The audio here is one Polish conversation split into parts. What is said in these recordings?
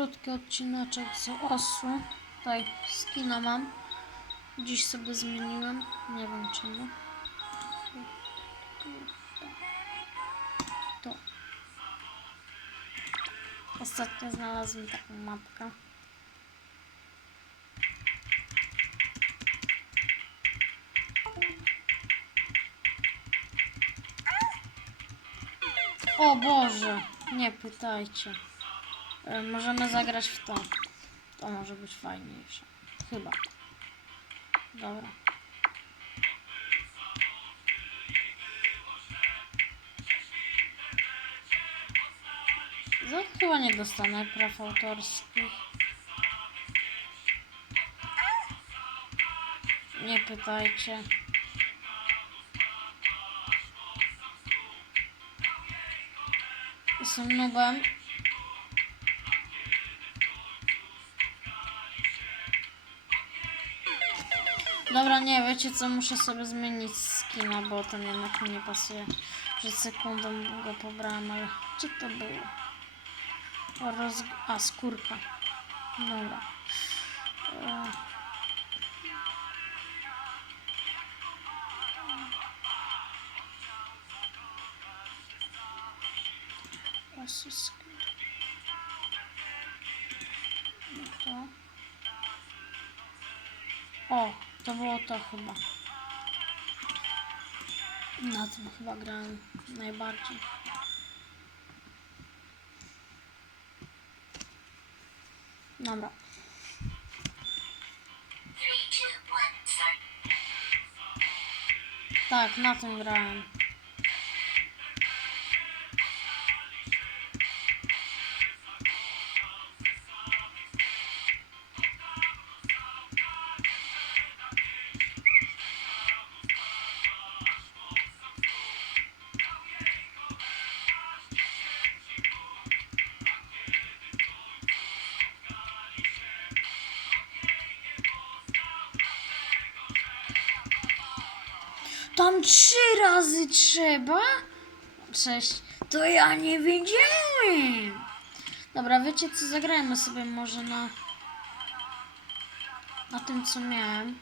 krótki odcineczek z osu. Tutaj skina mam. Dziś sobie zmieniłem. Nie wiem czemu. To. Ostatnio znalazłem taką mapkę. O Boże, nie pytajcie. E, Możemy zagrać w to. To może być fajniejsze. Chyba. Dobra. Za to chyba nie dostanę praw autorskich. Nie pytajcie. Jestem nubem. Dobra, nie, wiecie co, muszę sobie zmienić skina, bo ten jednak mi nie pasuje. Przed sekundą go pobrałem, ale co to było? Roz... A, skórka. Dobra. E... No to. O, to było to chyba. Na tym chyba grałem najbardziej. Dobra. Tak, na tym grałem. Tam trzy razy trzeba? Cześć. To ja nie wiedziałem. Dobra, wiecie co? Zagrajmy sobie może na... Na tym, co miałem.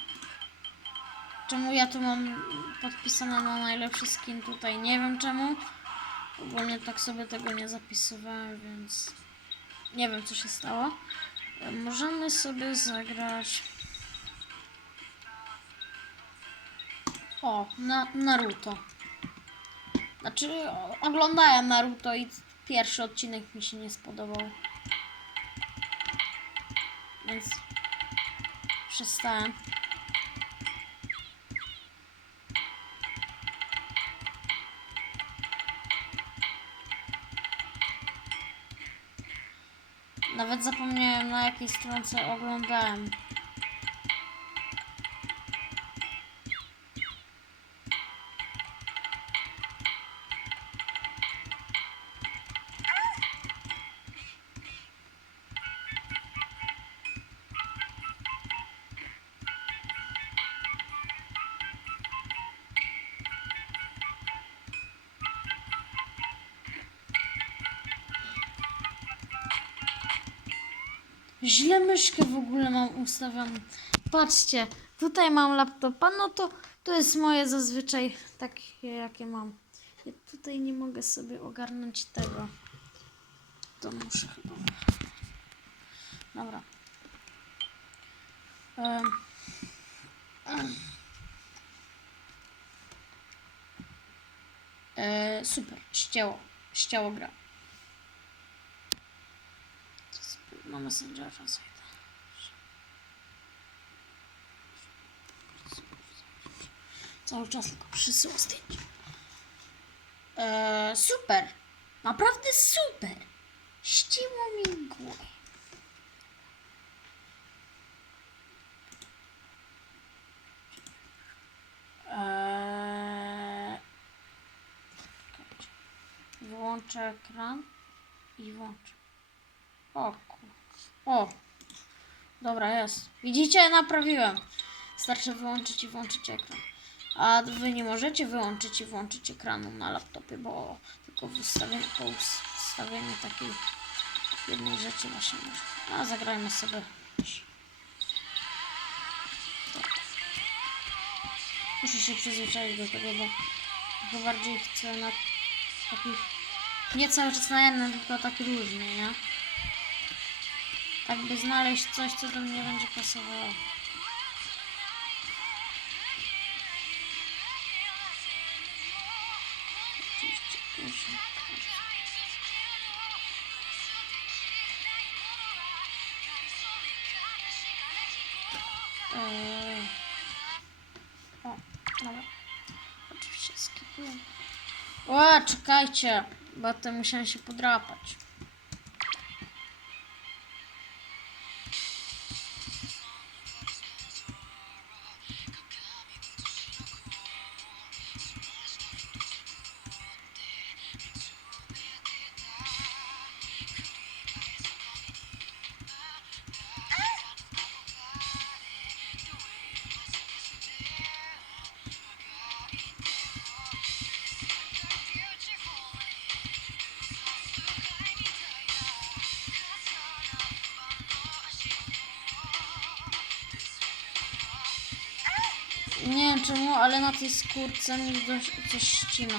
Czemu ja tu mam podpisane na najlepszy skin tutaj? Nie wiem czemu. Ogólnie tak sobie tego nie zapisywałem, więc... Nie wiem, co się stało. Możemy sobie zagrać... O, na, Naruto. Znaczy, oglądałem Naruto i pierwszy odcinek mi się nie spodobał. Więc przestałem. Nawet zapomniałem na jakiej stronce oglądałem. Źle myszkę w ogóle mam ustawioną. Patrzcie, tutaj mam laptopa, no to to jest moje zazwyczaj takie, jakie mam. Ja tutaj nie mogę sobie ogarnąć tego. To muszę chyba. Dobra. E, super, ścięło. Ścięło gra. Na Messengera zajdę. Cały czas tylko przysyła zdjęcie. Eee, super. Naprawdę super. Ściło mi głowę. Eee. Wyłączę ekran i włączę. O. O! Dobra, jest. Widzicie? Naprawiłem. Starczy wyłączyć i włączyć ekran. A wy nie możecie wyłączyć i włączyć ekranu na laptopie, bo tylko w ustawieniu, po ustawieniu takiej jednej rzeczy właśnie może. A zagrajmy sobie. Muszę się przyzwyczaić do tego, bo bardziej chcę na takich nie cały czas na jednym, tylko tak różnie, nie? Tak by znaleźć coś, co do mnie będzie pasowało. Eee. O. O, czekajcie, bo to musiałem się podrapać. Nie wiem czemu, ale na tej skórce mi dość, coś ścina.